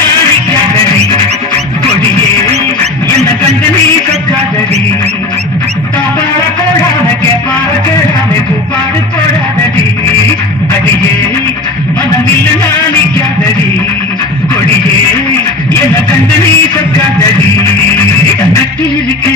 நாளிக்காதடி கொடியே என்ன கண்டு நீ சொக்காதடி பாப்பார போடாம கேப்பார கேடாம பூப்பாடு போடாதடி அடியே மனம் இல்ல நாளிக்காதடி கொடியே என்ன கண்டு நீ சொக்காதடி நட்டு இருக்கு